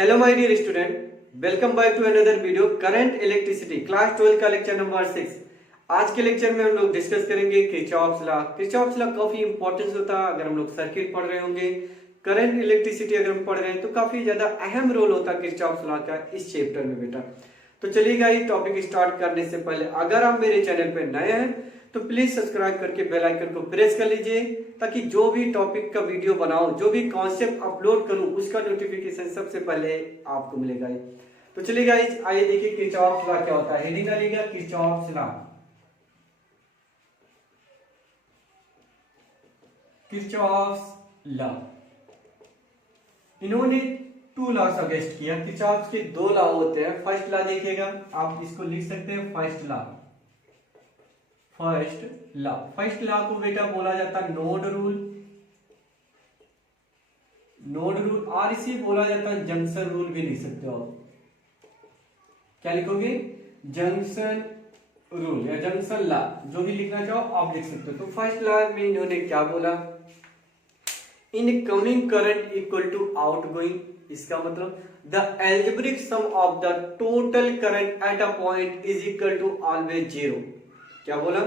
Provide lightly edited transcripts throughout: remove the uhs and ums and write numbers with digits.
Hello my dear student, welcome back to another video current electricity class 12 का lecture number 6। आज के lecture में हम लोग डिस्कस करेंगे किरचॉफ्स लॉ। किरचॉफ्स लॉ काफी इंपॉर्टेंस होता है अगर हम लोग सर्किट पढ़ रहे होंगे। करंट इलेक्ट्रिसिटी अगर हम पढ़ रहे हैं तो काफी ज्यादा अहम रोल होता है किरचॉफ्स लॉ का इस चैप्टर में बेटा। तो चलिए गाइस, टॉपिक स्टार्ट करने से पहले अगर आप मेरे चैनल पे नए हैं तो प्लीज सब्सक्राइब करके बेल आइकन को प्रेस कर लीजिए ताकि जो भी टॉपिक का वीडियो बनाऊं, जो भी कॉन्सेप्ट अपलोड करूं, उसका नोटिफिकेशन सबसे पहले आपको मिलेगा। तो चलिए गाइस, आइए देखिए किरचॉफ्स लॉ क्या होता है। हेडिंग डालिएगा किरचॉफ्स लॉ। किरचॉफ्स लॉ, इन्होंने टू लॉ सजेस्ट किया। किरचॉफ्स के दो लॉ होते हैं। फर्स्ट लॉ देखिएगा, आप इसको लिख सकते हैं फर्स्ट लॉ। फर्स्ट लॉ को बेटा बोला जाता है नोड रूल। नोड रूल और इसी बोला जाता है जंक्शन रूल भी लिख सकते हो आप। क्या लिखोगे? जंक्शन रूल या जंक्शन लॉ, जो भी लिखना चाहो आप लिख सकते हो। तो फर्स्ट लॉ में इन्होंने क्या बोला? Incoming current equal to outgoing. इसका मतलब the algebraic sum of the total current at a point is equal to always zero. क्या बोला?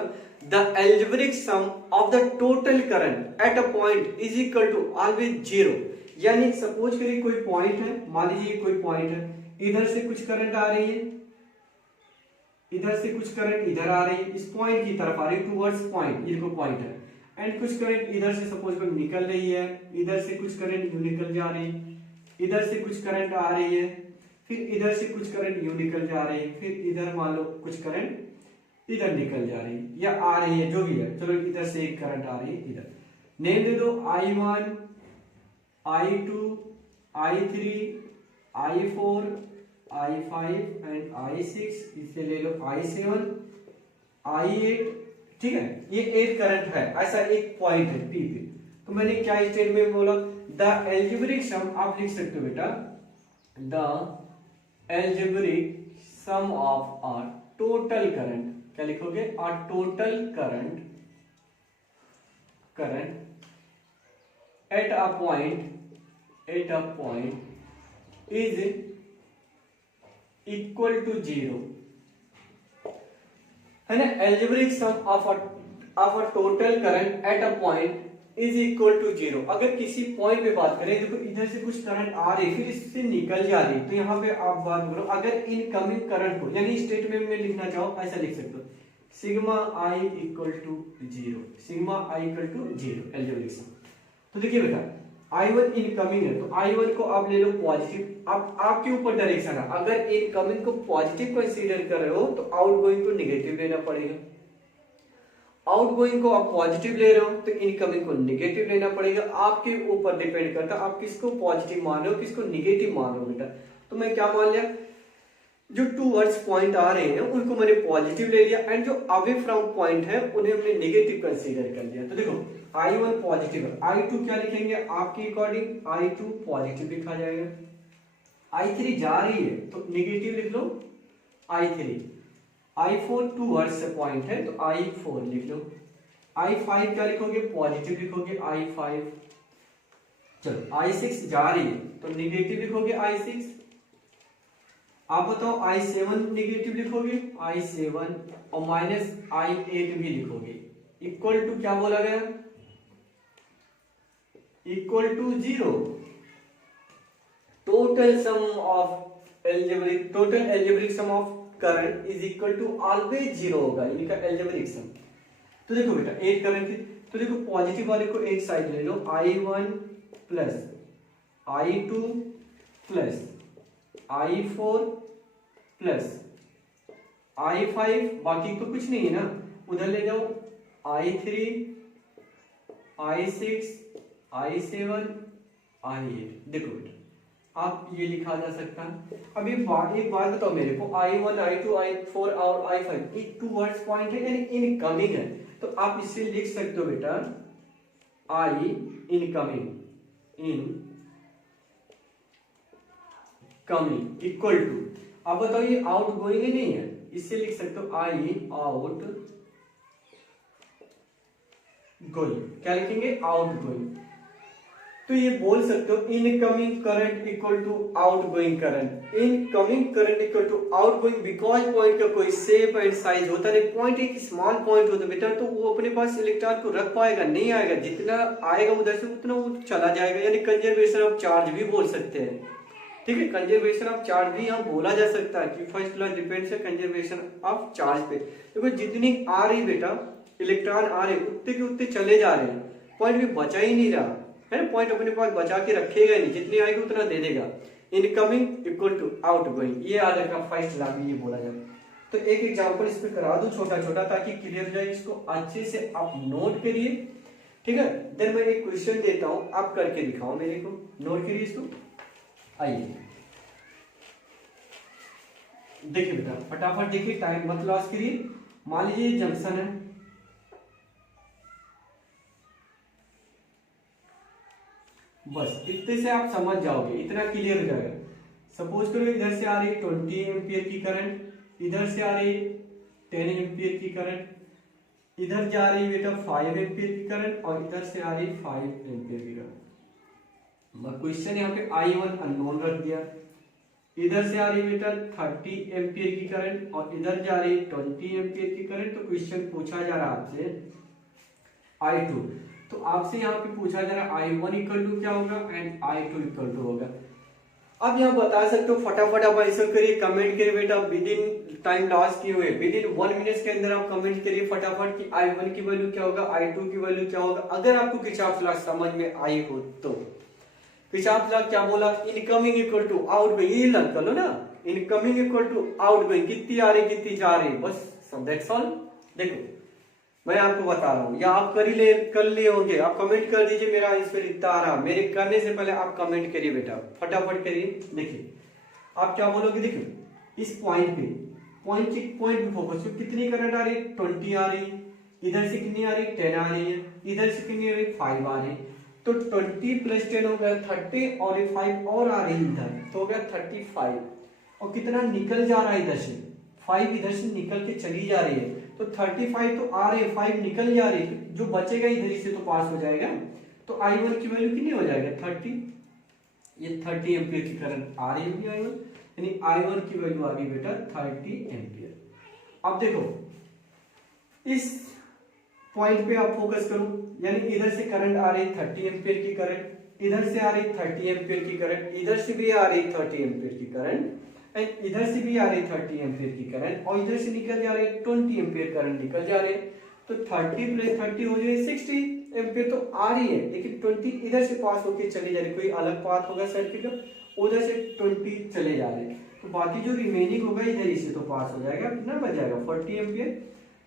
The algebraic sum of the total current at a point is equal to always zero. यानी suppose करिए कोई point है, मान लीजिए कोई point है, इधर से कुछ करंट आ रही है, इधर से कुछ करंट इधर आ रही है, इस पॉइंट की तरफ आ रही है, टुवर्ड्स पॉइंट, ये कोई पॉइंट है। एंड कुछ करंट इधर से सपोज कर निकल रही है, इधर से कुछ करंट यूं निकल जा रही है, इधर से कुछ करंट आ रही है, फिर इधर से कुछ करंट यूं निकल जा रही है, फिर इधर मान लो कुछ करंट इधर निकल जा रही है या आ रही है, जो भी है। चलो इधर से एक करंट आ रही है इधर। नेम दे दो I1, I2, I3, I4, I5 and I6। इसे ले लो I7, I8। ठीक है, ये 8 करंट है, ऐसा एक पॉइंट है P पे। तो मैंने क्या स्टेटमेंट में बोला? द एल्जेब्रिक सम, आप लिख सकते हो बेटा, the algebraic sum of a total current. क्या लिखोगे? A total current at a point is equal to zero, है ना। Algebraic sum of a total current at a point is equal to zero. अगर किसी पॉइंट पे बात करें, देखो इधर से कुछ करंट आ रही फिर इससे निकल जा रही, तो यहाँ पे आप बात करो, अगर इनकमिंग करंट को यानी स्टेटमेंट में लिखना चाहो ऐसा लिख सकते हो, sigma I equal to zero, sigma I equal to zero algebraic sum. तो देखिए बेटा, I1 इनकमिंग है तो I1 को आप ले लो पॉजिटिव। अब आपके ऊपर डायरेक्शन है, अगर इनकमिंग को पॉजिटिव कंसीडर कर रहे हो तो आउटगोइंग को नेगेटिव लेना पड़ेगा। आउटगोइंग को आप पॉजिटिव ले रहे हो तो इनकमिंग को नेगेटिव लेना पड़ेगा। आपके ऊपर डिपेंड करता है आप किसको पॉजिटिव मान रहे हो, किसको नेगेटिव मान रहे हो बेटा। तो मैं क्या मान लिया, जो टूवर्ड्स पॉइंट आ रहे हैं उनको मैंने पॉजिटिव ले लिया, एंड जो अवे फ्रॉम पॉइंट है उन्हें हमने नेगेटिव कंसीडर कर लिया। तो देखो I1 पॉजिटिव है, I2 क्या लिखेंगे आपके अकॉर्डिंग? I2 पॉजिटिव लिखा जाएगा। I3 जा रही है तो नेगेटिव लिख लो I3। I4 टूवर्ड्स से पॉइंट है तो I4 लिख लो। I5 क्या लिखोगे? पॉजिटिव लिखोगे I5। चलो I6 जा रही है तो नेगेटिव लिखोगे I6। आप बताओ I7 नेगेटिव लिखोगे I7 और माइनस I8 भी लिखोगे। इक्वल टू क्या बोला गया? Equal to zero. Total algebraic sum of current is equal to always zero होगा, इनका एल्जेब्रिक सम। तो देखो बेटा 8 करंट थी, तो देखो पॉजिटिव वाले को एक साइड ले लो, I1 plus I2 plus I4 plus I5, बाकी तो कुछ नहीं है ना, उधर ले जाओ I3, I6, I7, I8। देखो बेटा आप ये लिखा जा सकता है। अब एक बात बताओ मेरे को, I1, I2, I4 और I5 एक टूवर्ड्स पॉइंट है यानी इनकमिंग है, तो आप इसे लिख सकते हो बेटा I इनकमिंग इक्वल टू, अब बताओ ये आउट गोइंग नहीं है, इससे लिख सकते हो I आउट गोइंग। क्या लिखेंगे? Outgoing. तो ये बोल सकते हो incoming current equal to outgoing current. Incoming current equal to outgoing, because point का कोई शेप एंड साइज होता नहीं, पॉइंट एक स्मॉल पॉइंट होता है बेटा, तो वो अपने पास इलेक्ट्रॉन को रख पाएगा नहीं, आएगा जितना आएगा उधर से उतना वो चला जाएगा, यानी कंजर्वेशन ऑफ चार्ज भी बोल सकते हैं। ठीक है, कंजर्वेशन ऑफ चार्ज भी यहाँ बोला जा सकता है कि फर्स्ट लॉ डिपेंड्स है कंजर्वेशन ऑफ चार्ज पे। देखो जितनी आ रही बेटा इलेक्ट्रॉन आ रहे उतने के उतने चले जा रहे हैं, पॉइंट भी बचा ही नहीं रहा है ना, पॉइंट अपने पास बचा के रखेगा नहीं, जितनी आएगी उतना दे देगा। इनकमिंग इक्वल टू आउटगोइंग, ये आ जाएगा फर्स्ट लॉ भी ये बोला जाए। तो एक एग्जांपल इस पे करा दूं छोटा छोटा ताकि क्लियर हो जाए, इसको अच्छे से आप नोट करिए। ठीक है, देन मैं एक क्वेश्चन देता हूं, आप करके दिखाओ मेरे को, नोट करिए इसको। आइए देखिए बेटा फटाफट देखिए, टाइम मत लॉस करिए। मान लीजिए जंक्शन है, बस इतने से आप समझ जाओगे, इतना क्लियर हो जाएगा। सपोज करो इधर से आ रही 20 एम्पियर की करंट, इधर से आ रही 10 एम्पियर की करंट, इधर जा रही बेटा 5 एम्पियर की करंट और इधर से आ रही 5 एम्पियर की करंट। क्वेश्चन यहाँ पे I1 अननोन रख दिया, इधर से आ रही बेटा 30 एम्पियर की करंट और इधर जा रही 20 एम्पियर की करंट। तो क्वेश्चन पूछा जा रहा है आपसे I2, तो आपसे यहाँ पे पूछा जा रहा है I1 इक्वल टू क्या होगा एंड I2 इक्वल टू होगा। अब यहाँ बता सकते हो, फटाफट आप आंसर करिए, कमेंट करिए बेटा, विद इन टाइम लॉस किए हुए, विद इन 1 मिनट के अंदर आप कमेंट करिए फटाफट कि I1 की वैल्यू क्या होगा, I2 की वैल्यू क्या होगा। अगर आपको किरचॉफ लॉ समझ में आई हो तो किरचॉफ लॉ क्या बोला, इनकमिंग इक्वल टू आउटगोइंग, ये लर्न कर लो ना, इनकमिंग इक्वल टू आउटगोइंग, कितनी आ रही कितनी जा रही, बस दैट्स ऑल। देखो मैं आपको बता रहा हूं, या आप कर लिए होंगे, आप कमेंट कर दीजिए मेरा आंसर इतना आ रहा, मेरे करने से पहले आप कमेंट करिए बेटा, फटाफट करिए। देखिए आप क्या बोलोगे, देखिए इस पॉइंट पे पॉइंट पे फोकस, कितनी करंट आ रही, 20 आ रही, इधर से कितनी आ रही 10 आ रही है, इधर से कितनी आ रही 5 आ रही, तो 20 प्लस 10 हो गया 30 और 5 और आ रही इधर तो हो गया 35, और कितना निकल जा रहा है इधर से, 5 इधर से निकल के चली जा रही है, तो 35 तो आ रहे, 5 निकल जा रही, जो बचेगा इधर से तो पास हो जाएगा। तो I1 की वैल्यू कितनी हो जाएगा 30, ये 30 एम्पियर की करंट आ रही होगी I1, यानी I1 की वैल्यू आ गई बेटा 30 एम्पियर। अब देखो इस पॉइंट पे आप फोकस करो, यानी इधर से करंट आ रही 30 एम्पियर की करंट, इधर से आ रही 30 एम्पियर की करंट, इधर से भी आ रही 30 एम्पियर की करंट, एंड इधर से भी आ रही 30 एम्पियर की करंट, और इधर से निकल जा रही 20 एम्पियर करंट निकल जा रही है। तो 30 प्लस 30 हो जाए 60 एम्पियर तो आ रही है, लेकिन 20 इधर से पास होकर चली जा रही, कोई अलग पाथ होगा सर्किट का, उधर से 20 चले जा रहे, तो बाकी जो रिमेनिंग होगा इधर ही से तो पास हो जाएगा, कितना बच जाएगा 40 एम्पियर।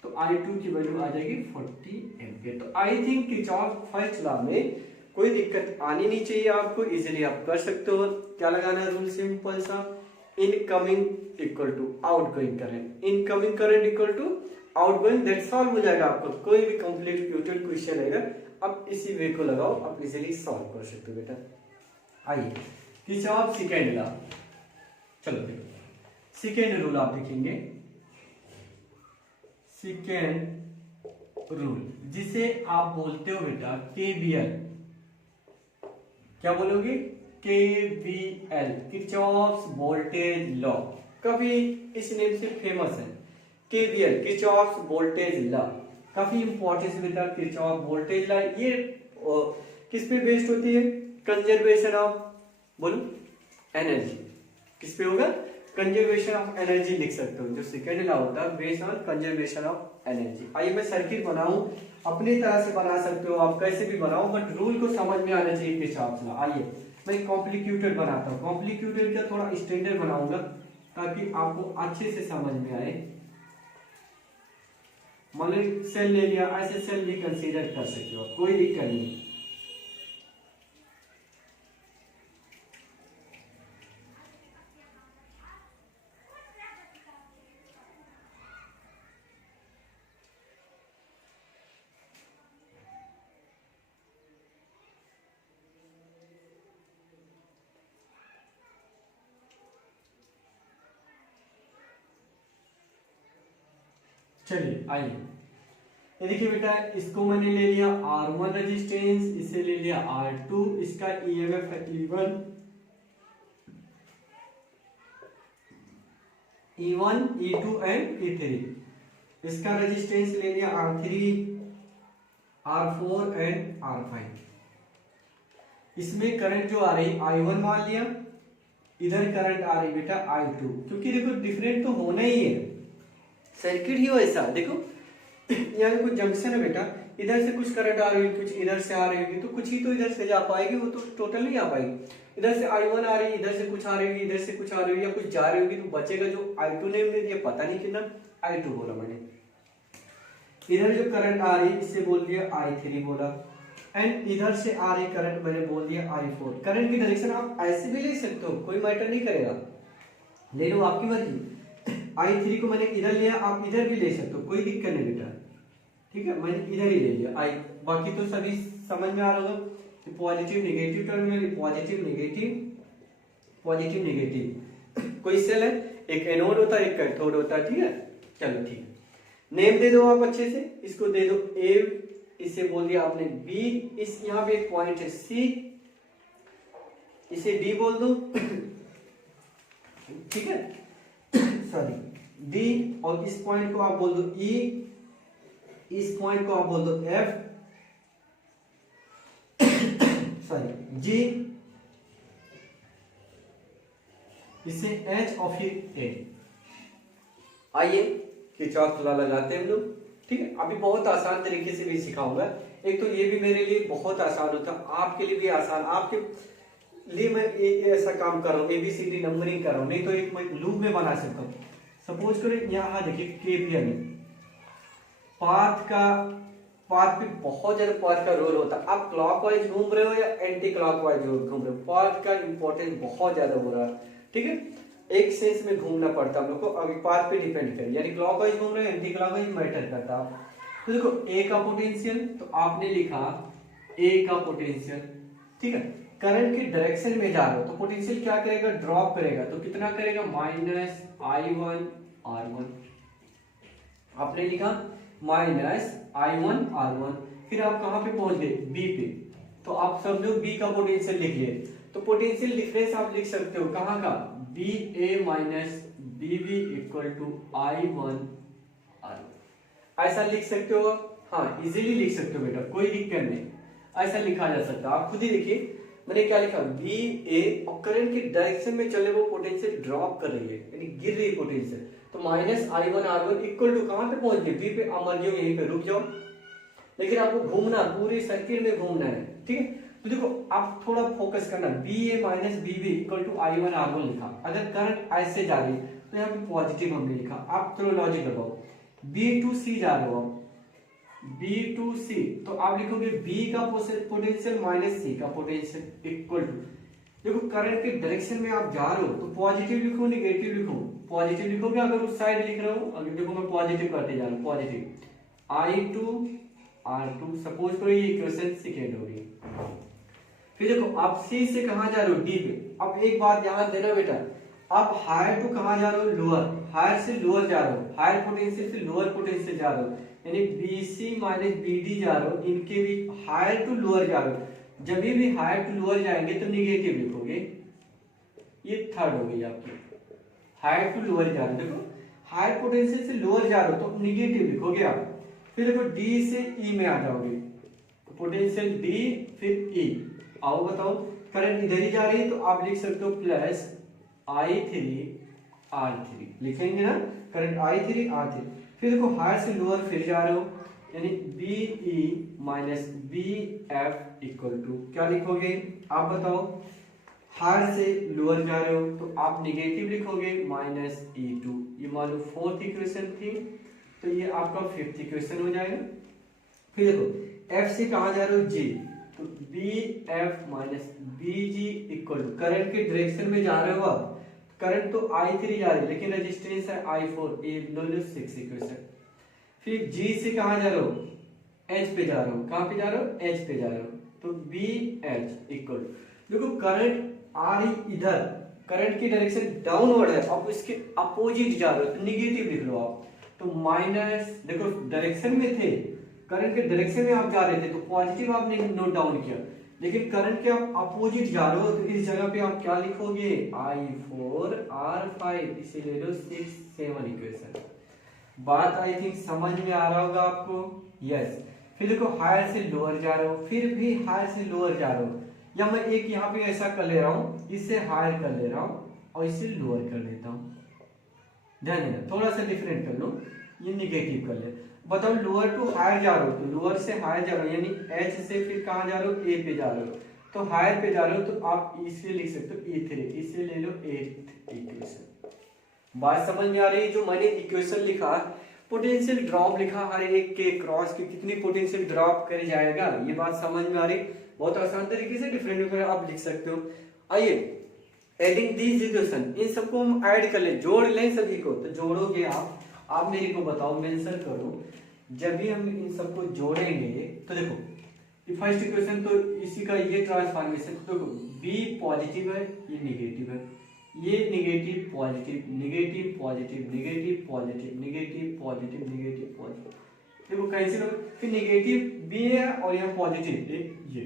तो I2 की वैल्यू आ जाएगी 40 एम्पियर। तो I think Kirchhoff first law में कोई दिक्कत आनी नहीं चाहिए आपको, इजीली आप कर सकते हो। क्या लगाना है रूल, सिंपल सा, incoming equal to outgoing current, incoming current equal to outgoing, that solve हो जाएगा आपको। कोई भी कॉम्प्लिकेटेड क्वेश्चन रहेगा आप इसी वे को लगाओ, आप इजीली सॉल्व कर सकते हो बेटा। आइए किरचॉफ सेकंड लॉ, चलो देखो सेकंड रूल आप देखेंगे, सेकेंड रूल जिसे आप बोलते हो बेटा KVL, क्या बोलोगे KVL, किरचॉफ्स वोल्टेज लॉ, काफी इस नेम से फेमस है KVL, किरचॉफ्स वोल्टेज लॉ, काफी इंपॉर्टेंस बेटा किरचॉफ वोल्टेज लॉ। ये किस पे बेस्ड होती है, कंजर्वेशन ऑफ, बोलो एनर्जी, किस पे होगा, कंजर्वेशन ऑफ एनर्जी लिख सकते हो, जो सेकेंड लॉ होता है based on conservation of energy. आइए मैं सर्किट बनाऊं, अपनी तरह से बना सकते हो आप, कैसे भी बनाओ, बट रूल को समझ में आना चाहिए किरचॉफ लॉ। आइए मैं कॉम्प्लिकेटेड बनाता हूँ, कॉम्प्लिकेटेड का थोड़ा स्टैंडर्ड बनाऊंगा ताकि आपको अच्छे से समझ में आए। मान लो सेल ले लिया, ऐसे सेल भी कंसीडर कर सकते हो, कोई दिक्कत नहीं। चलिए आइए ये देखिए बेटा, इसको मैंने ले लिया R1 रेजिस्टेंस, इसे ले लिया R2, इसका EMF है E1, E2 एंड E3, इसका रेजिस्टेंस ले लिया R3, R4 एंड R5। इसमें करंट जो आ रही I1 मान लिया, इधर करंट आ रही बेटा I2, क्योंकि देखो डिफरेंट तो होना ही है, सर्किट ही वैसा। देखो यहाँ पे कुछ जंक्शन है बेटा, इधर से कुछ करंट आ रही है, कुछ इधर से आ रही होगी, तो कुछ ही तो इधर से जा पाएगी, वो तो टोटल नहीं आ पाएगी। इधर से I1 आ रही है, इधर से कुछ आ रही होगी, इधर से कुछ आ रही होगी, या कुछ जा रही होगी, तो बचेगा जो I2 ने दे दिया, पता नहीं कितना I2 बोला मैंने। इधर जो करंट आ रही है इसे बोल दिया I3 बोला, एंड इधर से आ रही करंट मैंने बोल दिया I4। करंट की डायरेक्शन आप ऐसे भी ले सकते हो, कोई मैटर नहीं करेगा, ले लो आपकी मर्जी। I3 को मैंने इधर लिया, आप इधर भी ले सकते हो, कोई दिक्कत नहीं बेटा, ठीक है, मैंने इधर ही ले लिया। बाकी तो सभी समझ में आ रहा होगा, positive negative terminal, positive negative, positive negative. कोई सेल है, एक एनोड होता है, एक कैथोड होता है, ठीक है। चलो ठीक है, नेम दे दो आप अच्छे से, इसको दे दो A, इसे बोल दिया आपने B, इस यहाँ पे एक पॉइंट है C, इसे D बोल दो ठीक है, सॉरी D, और इस पॉइंट को आप बोल दो E, इस पॉइंट को आप बोल दो F, सॉरी G, इसे H और फिर A। आइए किरचॉफ लॉ लगाते हैं हम लोग, ठीक है। अभी बहुत आसान तरीके से भी सिखाऊंगा, एक तो ये भी मेरे लिए बहुत आसान होता, आपके लिए भी आसान, आपके लिए मैं ऐसा काम कर रहा हूँ, ABCD नंबरिंग कर रहा हूँ, नहीं तो एक मैं लूप में बना सकता हूँ। सपोज करें यहाँ देखिए KVL में पाथ पे बहुत ज्यादा पाथ का रोल होता है। आप क्लॉकवाइज घूम रहे हो या एंटी क्लॉकवाइज घूम रहे हो, पाथ का इंपॉर्टेंस बहुत ज्यादा हो रहा है, ठीक है। एक सेंस में घूमना पड़ता है हम लोग को, अभी पाथ पे डिपेंड करे, यानी क्लॉकवाइज घूम रहे हो, एंटी क्लॉकवाइज मैटर करता है। तो देखो A का पोटेंशियल, तो आपने लिखा A का पोटेंशियल, ठीक है। करंट की डायरेक्शन में जा रहे हो तो पोटेंशियल क्या करेगा, ड्रॉप करेगा, तो कितना करेगा, -I1 R1। आपने लिखा -I1 R1, फिर आप कहां पे पहुंच गए, B पे, तो आप सब लोग B का पोटेंशियल लिख लिए। तो पोटेंशियल डिफरेंस आप लिख सकते हो कहां का, BA minus BB equal to I1 R1, ऐसा लिख सकते हो। हाँ इजीली लिख सकते हो बेटा, कोई दिक्कत नहीं, ऐसा लिखा जा सकता है। आप खुद ही देखिए मैंने क्या लिखा, BA, और करंट की डायरेक्शन में चले वो पोटेंशियल ड्रॉप कर रही है, यानी गिर रही है पोटेंशियल, तो -I1 R1 इक्वल टू कहां पे पहुंच गए, B पे। अमर जी यहीं पे रुक जाओ, लेकिन आपको घूमना, पूरे सर्किट में घूमना है, ठीक है। तो देखो आप थोड़ा फोकस करना, BA minus BB equal to I1 R1 लिखा, अगर करंट ऐसे जा रही है तो यहाँ पे पॉजिटिव हमने लिखा। आप चलो लॉजिक लगाओ, B टू C जा रहे हो आप, B टू C, तो आप लिखोगे B का पोटेंशियल माइनस C का पोटेंशियल इक्वल टू, देखो करंट के डायरेक्शन में आप जा रहे हो तो पॉजिटिव लिखो नेगेटिव लिखो, पॉजिटिव लिखोगे अगर उस साइड लिख रहे हो, अगर देखो मैं पॉजिटिव करते जा रहा हूँ, पॉजिटिव I2 R2, सपोज करो ये इक्वेशन सेकेंड हो गई। फिर देखो आप C से कहां जा रहे हो, D पे। अब एक बात ध्यान देना बेटा, आप हायर टू कहां जा रहे हो, लोअर, हायर से लोअर जा रहे हो, हायर पोटेंशियल से लोअर पोटेंशियल जा रहे हो, यानी BC माइनस BD जा रहे हो, इनके भी हायर टू लोअर जा रहे हो। जब भी हायर टू लोअर जाएंगे तो निगेटिव लिखोगे, ये थर्ड हो गई आपकी, हायर टू लोअर जा रहे हो, देखो हायर पोटेंशियल से लोअर जा रहे हो तो निगेटिव लिखोगे आप। फिर देखो D से E में आ जाओगे, पोटेंशियल D फिर E, आओ बताओ, करंट इधर ही जा रही है तो आप लिख सकते हो प्लस I3 R3, लिखेंगे ना, करंट I3 R3। फिर देखो हायर से लोअर फिर जा रहे हो, यानी BE minus BF equal to क्या लिखोगे, आप बताओ। हायर से लोअर जा रहे हो तो आप निगेटिव लिखोगे -E2, ये मान लो फोर्थ इक्वेशन थी, तो ये आपका फिफ्थ इक्वेशन हो जाएगा। फिर देखो F से कहां जा रहे हो, G, तो BF minus BG equal to, current के डायरेक्शन में जा रहे हो आप, करंट तो I3 जा रही है लेकिन रेजिस्टेंस है I4, ये लो 6 इक्वेशन। फिर G से कहां जा रहे हो, H पे जा रहे हो, कहां पे जा रहे हो, H पे जा रहे हो, तो BH इक्वल, देखो करंट आ रही इधर, करंट की डायरेक्शन डाउनवर्ड है, अब इसके अपोजिट जा रहे हो तो निगेटिव लिख लो आप, तो माइनस, देखो डायरेक्शन में थे करंट के डायरेक्शन में आप जा रहे थे तो पॉजिटिव आपने नोट डाउन किया, लेकिन करंट के आप अपोजिट जा रहे हो तो इस जगह पे आप क्या लिखोगे, I4R5, इसे ले लो 6 7 इक्वेशन। बात आई थिंक समझ में आ रहा होगा आपको, यस। फिर देखो हायर से लोअर जा रहे हो, फिर भी हायर से लोअर जा रहे हो, या मैं एक यहाँ पे ऐसा कर ले रहा हूँ, इससे हायर कर ले रहा हूँ और इससे लोअर कर लेता हूँ। ध्यान देना, थोड़ा सा डिफरेंट कर लो, ये निगेटिव कर ले। बताओ लोअर टू हायर जा रहे हो तो लोअर से हायर जा रहे हो, यानी H से फिर कहाँ जा रहे हो, A पे जा रहे हो, तो हायर पे जा रहे हो तो आप इसे लिख सकते हो E3, इसे ले लो 8th इक्वेशन। बात समझ में आ रही है? जो मैंने इक्वेशन लिखा, पोटेंशियल ड्रॉप लिखा, हर एक के क्रॉस की कितनी पोटेंशियल ड्रॉप कर जाएगा, ये बात समझ में आ रही? बहुत आसान तरीके से डिफरेंट आप लिख सकते हो। आइए एडिंग दीज इक्वेशन, इन सबको हम ऐड कर ले, जोड़ लें सभी को, तो जोड़ोगे आप मेरे को बताओ, मेंशन करो। जब भी हम इन सबको जोड़ेंगे तो देखो ये फर्स्ट इक्वेशन, तो इसी का ये ट्रांसफॉर्मेशन, तो देखो बी पॉजिटिव है, ये निगेटिव है, ये negative positive negative positive negative positive negative positive negative positive, देखो कैंसिल हो, फिर निगेटिव बी है और यहाँ पॉजिटिव ये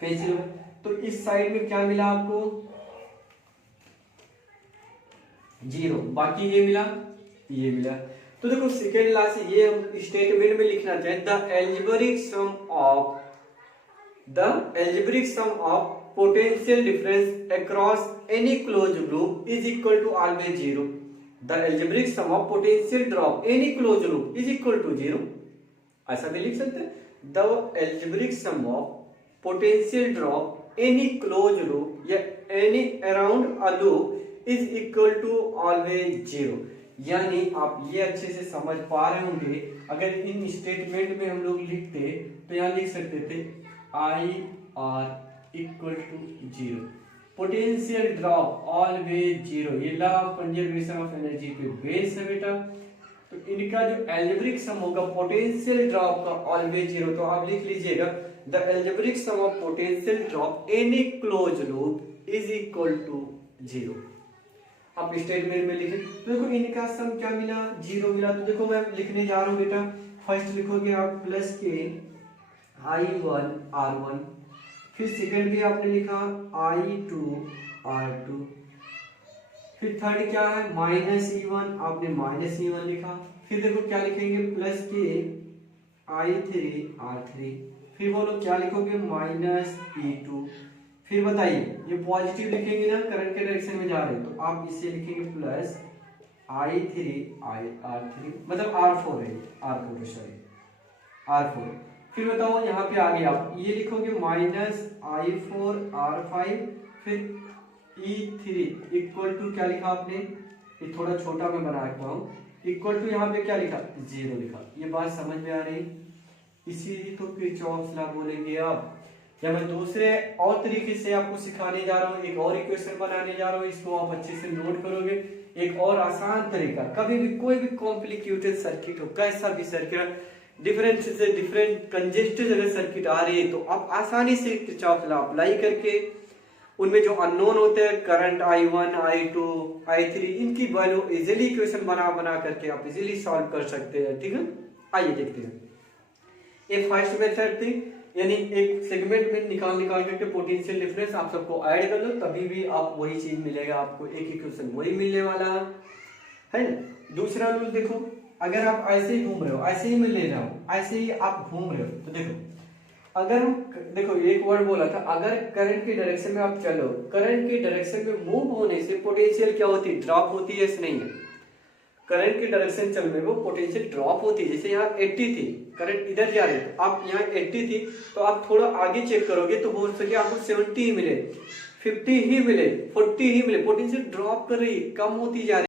कैंसिल हो, तो इस साइड में क्या मिला आपको, 0, बाकी ये मिला, ये मिला। तो देखो सेकेंड लास्ट ये हम स्टेटमेंट में लिखना चाहें, the algebraic sum of potential difference across any closed loop is equal to always 0। The algebraic sum of potential drop any closed loop is equal to 0, ऐसा भी लिख सकते हैं। The algebraic sum of potential drop any closed loop या any around a loop is equal to always 0। यानी आप ये अच्छे से समझ पा रहे होंगे, अगर इन स्टेटमेंट में हम लोग लिखते तो यहाँ लिख सकते थे IR equal to 0, potential drop always 0, ये law of conservation of energy पे बेस है बेटा। तो इनका जो एल्जेब्रिक सम होगा पोटेंशियल ड्रॉप का ऑलवेज 0, तो आप लिख लीजिएगा the algebraic sum of potential drop any close loop is equal to 0। आप स्टेटमेंट में लिखें तो देखो इनका सम क्या मिला, 0 मिला। तो देखो मैं लिखने जा रहा हूँ बेटा, फर्स्ट लिखोगे आप प्लस के I1 R1, फिर सेकंड भी आपने लिखा I2 R2, फिर थर्ड क्या है माइनस E1, आपने माइनस E1 लिखा, फिर देखो क्या लिखेंगे प्लस के I3 R3, फिर बोलो क्या लिखोगे माइनस E2, फिर बताइए ये पॉजिटिव लिखेंगे ना, करंट के डायरेक्शन में जा रहे हैं तो आप इसे लिखेंगे प्लस I3 R3, मतलब R4 है, R4 सॉरी R4। फिर बताओ यहाँ पे आगे आप ये लिखोगे माइनस I4 R5, फिर E3 इक्वल टू क्या लिखा आपने, ये थोड़ा छोटा मैं बना रखा हूँ, इक्वल टू यहाँ पे क्या लिखा 0 लिखा। ये बात समझ में आ रही? इसी तो किरचॉफ लॉ बोलेंगे आप, या मैं दूसरे और तरीके से आपको सिखाने जा रहा हूँ, एक और इक्वेशन बनाने जा रहा हूँ, इसको आप अच्छे से नोट करोगे। एक और आसान तरीका, कभी भी कोई भी कॉम्प्लिकेटेड सर्किट हो, कैसा भी सर्किट, डिफरेंट से डिफरेंट कंजेस्टेड अगर सर्किट आ रही है तो आप आसानी से किरचॉफ लॉ अप्लाई करके उनमें जो अननोन होते हैं करंट I1 I2 I3, इनकी वैल्यू इजीली इक्वेशन बना करके आप इजीली सॉल्व कर सकते हैं। ठीक है, आइए देखते हैं। ये फर्स्ट मेथड थी, यानी एक सेगमेंट में निकाल करके पोटेंशियल डिफरेंस आप सबको ऐड कर लो, तभी भी आप वही चीज मिलेगा, आपको एक इक्वेशन वही मिलने वाला है ना। दूसरा रूल देखो, अगर आप ऐसे ही घूम रहे हो, ऐसे ही मैं ले रहा हूं, ऐसे ही आप घूम रहे हो, तो देखो अगर हम देखो एक वर्ड बोला था, अगर करंट की डायरेक्शन में आप चलो, करंट की डायरेक्शन में मूव होने से पोटेंशियल क्या होती है, ड्रॉप होती है, ऐसे नहीं है। करंट की डायरेक्शन चलने में वो पोटेंशियल ड्रॉप होती है। जैसे यहाँ 80 थी, करंट इधर जा रही है, आप यहाँ 80 थी तो आप थोड़ा आगे चेक करोगे तो हो सके आपको 70 ही मिले, 50 ही मिले, 40 ही मिले, पोटेंशियल ड्रॉप कर रही है, कम होती जा रही है।